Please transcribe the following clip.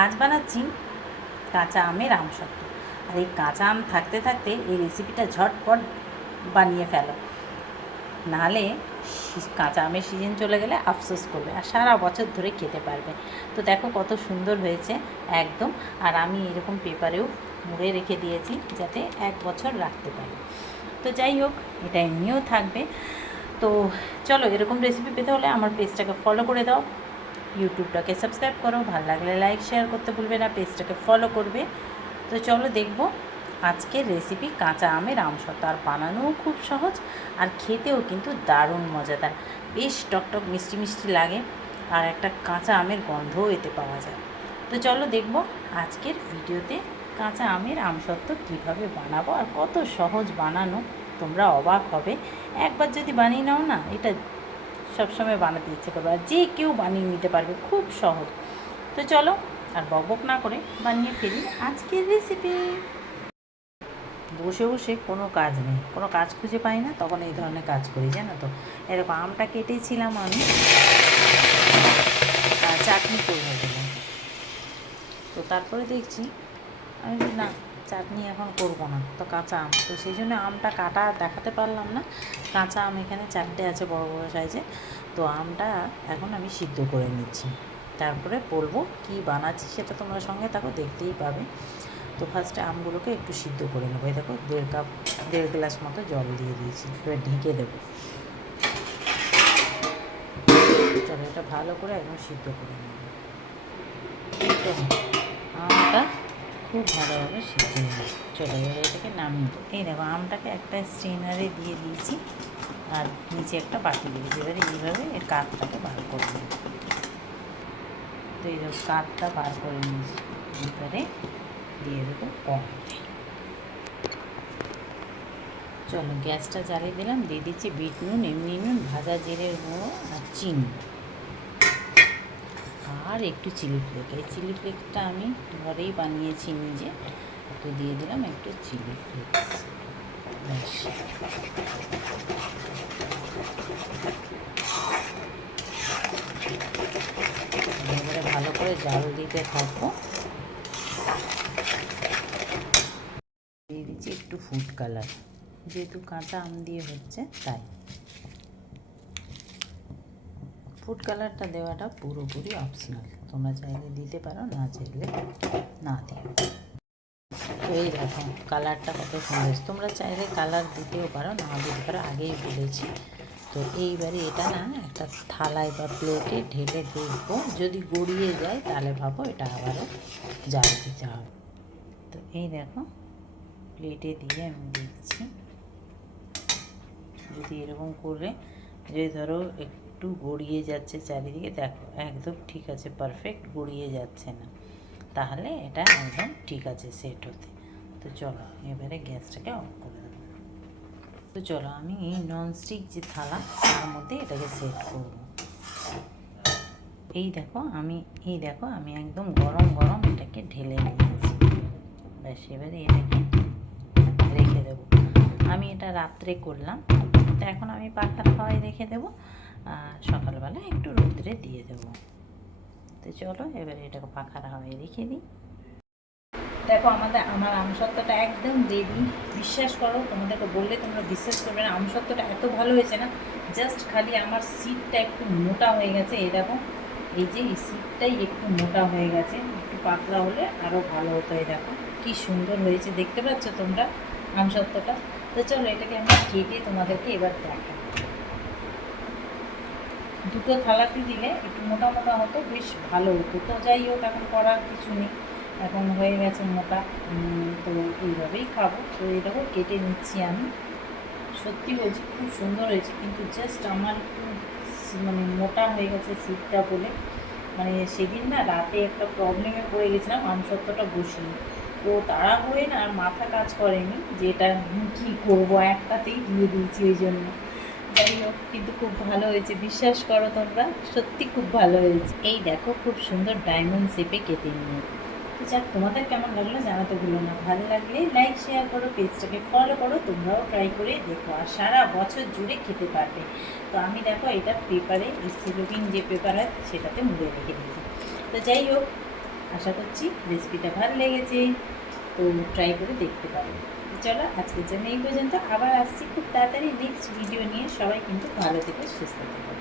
আজ বানাচ্ছি, কাঁচা আমের আমসত্ত্ব আর এই কাঁচা আম থাকতে থাকতে এই রেসিপিটা ঝটপট বানিয়ে ফেলো। নাহলে কাঁচা আমের সিজন চলে গেলে আফসোস করবে আর সারা বছর ধরে খেতে পারবে। তো দেখো কত সুন্দর হয়েছে, একদম। আর আমি এরকম পেপারেও মুড়ে রেখে দিয়েছি যাতে এক বছর রাখতে পারি। তো যাই হোক, এটা এমনিও থাকবে। তো চলো এরকম রেসিপি পেতে হলে আমার পেজটাকে ফলো করে দাও। ইউটিউবটাকে সাবস্ক্রাইব করো, ভালো লাগলে লাইক শেয়ার করতে ভুলবে না, পেজটাকে ফলো করবে। তো চলো দেখব আজকের রেসিপি কাঁচা আমের আমসত্ত্ব। আর বানানোও খুব সহজ আর খেতেও কিন্তু দারুণ মজাদার। বেশ টকটক, মিষ্টি মিষ্টি লাগে আর একটা কাঁচা আমের গন্ধও এতে পাওয়া যায়। তো চলো দেখব আজকের ভিডিওতে কাঁচা আমের আমসত্ত্ব কীভাবে বানাবো আর কত সহজ বানানো তোমরা অবাক হবে। একবার যদি বানিয়ে নাও না, এটা সবসময় বানাতে ইচ্ছে করবে আর যে কেউ বানিয়ে নিতে পারবে, খুব সহজ। তো চলো আর বকবক না করে বানিয়ে ফেলি আজকের রেসিপি বসে বসে কোনো কাজ নেই, কোনো কাজ খুঁজে পাই না, তখন এই ধরনের কাজ করি, জানো তো। এরকম আমটা কেটেছিলাম আমি চাটনি করে দিলাম তো তারপরে দেখছি আমি না চাটনি এখন করব না। তো কাঁচা আম। তো সেই জন্য আমটা কাটা দেখাতে পারলাম না। কাঁচা আম এখানে চারটে আছে বড় বড় সাইজে। তো আমটা এখন আমি সিদ্ধ করে নিচ্ছি। তারপরে বলব কি বানাচ্ছি সেটা তোমরা সঙ্গে থাকো, দেখতেই পাবে। তো ফার্স্টে আমগুলোকে একটু সিদ্ধ করে নেব। এই দেখো, দেড় কাপ, দেড় গ্লাস মতো জল দিয়ে দিয়েছি। এবার ঢেকে দেবো। চলো এটা ভালো করে একদম সিদ্ধ করে নেব। আমটা খুব ভালোভাবে সিদ্ধ হয়ে চলো, এবার এটাকে নামিয়ে দেবো এই দেখো, আমটাকে একটা স্ট্রেনারে দিয়ে দিয়েছি আর নিচে একটা বাটি দিয়েছি। এবারে এইভাবে এর কাঠটাকে বার করে নেব। তো এই দেখো, কাঠটা বার করে নিয়েছি। এবারে দিয়ে দেবো কম চলো, গ্যাসটা জ্বালিয়ে দিলাম। দিয়ে দিচ্ছি বিট নুন, এমনি নুন, ভাজা জিরের গুঁড়ো আর চিনি। আর একটু চিলি ফ্লেক এই চিলি ফ্লেকটা আমি ঘরেই বানিয়েছি নিজে। তো দিয়ে দিলাম একটু চিলি ফ্লেক্স ভালো করে জাল দিতে থাকব। দিয়ে দিচ্ছি একটু ফুড কালার যেহেতু কাঁচা আম দিয়ে হচ্ছে, তাই। ফুড কালারটা দেওয়াটা পুরোপুরি অপশনাল তোমরা চাইলে দিতে পারো, না চাইলে না দিও। তো এই দেখো, কালারটা কত সুন্দর। তোমরা চাইলে কালার দিতেও পারো, না দিতে পারো, আগেই বলেছি। তো এইবারে এটা না একটা থালায় বা প্লেটে ঢেলে দেখব। যদি গড়িয়ে যায়, তাহলে ভাবো এটা আবারও জাল দিতে হবে। তো এই দেখো, প্লেটে দিয়ে আমি দেখছি যদি এরকম করে, যদি ধরো একটু গড়িয়ে যাচ্ছে চারিদিকে। দেখো, একদম ঠিক আছে পারফেক্ট গড়িয়ে যাচ্ছে না। তাহলে এটা একদম ঠিক আছে সেট হতে। তো চলো, এবারে গ্যাসটাকে অফ করে দেবো। তো চলো, আমি এই ননস্টিক যে থালা, তার মধ্যে এটাকে সেট করব। এই দেখো, আমি, এই দেখো, আমি একদম গরম গরম এটাকে ঢেলে নিয়েছি। ব্যাস, এবারে এটাকে রেখে দেবো। আমি এটা রাত্রে করলাম। তো এখন আমি পাখার হাওয়ায় রেখে দেবো। সকালবেলা একটু রোদ্রে দিয়ে দেবো। তো চলো, এবারে এটাকে পাখার হাওয়ায় রেখে দিই। দেখো, আমাদের, আমার আমসত্ত্বটা একদম রেডি বিশ্বাস করো, তোমাদেরকে বললে তোমরা বিশ্বাস করবে না, আমসত্ত্বটা এত ভালো হয়েছে না জাস্ট খালি আমার সিটটা একটু মোটা হয়ে গেছে। এই দেখো, এই যে এই সিটটাই একটু মোটা হয়ে গেছে, একটু পাতলা হলে আরও ভালো হতো। এই দেখো, কি সুন্দর হয়েছে, দেখতে পাচ্ছ তোমরা আমসত্ত্বটা? তো চলো, এটাকে আমি কেটে তোমাদেরকে এবার দেখাই। দুটো থালাতে দিলে একটু মোটা মোটা হতো, বেশ ভালো হতো। তো যাই হোক, এখন করার কিছু নেই। এখন হয়ে গেছে মোটা। তো এইভাবেই খাব। তো এটাকে কেটে নিচ্ছি আমি। সত্যি বলছি, খুব সুন্দর হয়েছে। কিন্তু জাস্ট আমার একটু মানে মোটা হয়ে গেছে শীতটা বলে। মানে সেদিন না রাতে একটা প্রবলেমে পড়ে গেছিলাম আমসত্ত্বটা বসিয়ে। তো তারা হয়ে না আর মাথা কাজ করেনি যে এটা কী করব, একটাতেই দিয়ে দিয়েছি ওই জন্য। যাই হোক কিন্তু খুব ভালো হয়েছে। বিশ্বাস করো তোমরা, সত্যি খুব ভালো হয়েছে। এই দেখো, খুব সুন্দর ডায়মন্ড শেপে কেটে নিয়ে। তো যাক, তোমাদের কেমন লাগল জানাতে ভুলো না। ভালো লাগলে লাইক শেয়ার করো পেজটাকে ফলো করো, তোমরাও ট্রাই করে দেখো। আর সারা বছর জুড়ে খেতে পারবে। তো আমি দেখো, এটা পেপারে সিলোভিং যে পেপার হয় সেটাতে মুড়ে রেখে দিয়েছি। তো যাই হোক, আশা করছি রেসিপিটা ভালো লেগেছে। তো ট্রাই করে দেখতে পারো। চলো আজকের জন্য এই পর্যন্ত। আবার আসছি খুব তাড়াতাড়ি নেক্সট ভিডিও নিয়ে। সবাই কিন্তু ভালো থেকে, সুস্থ থেকো।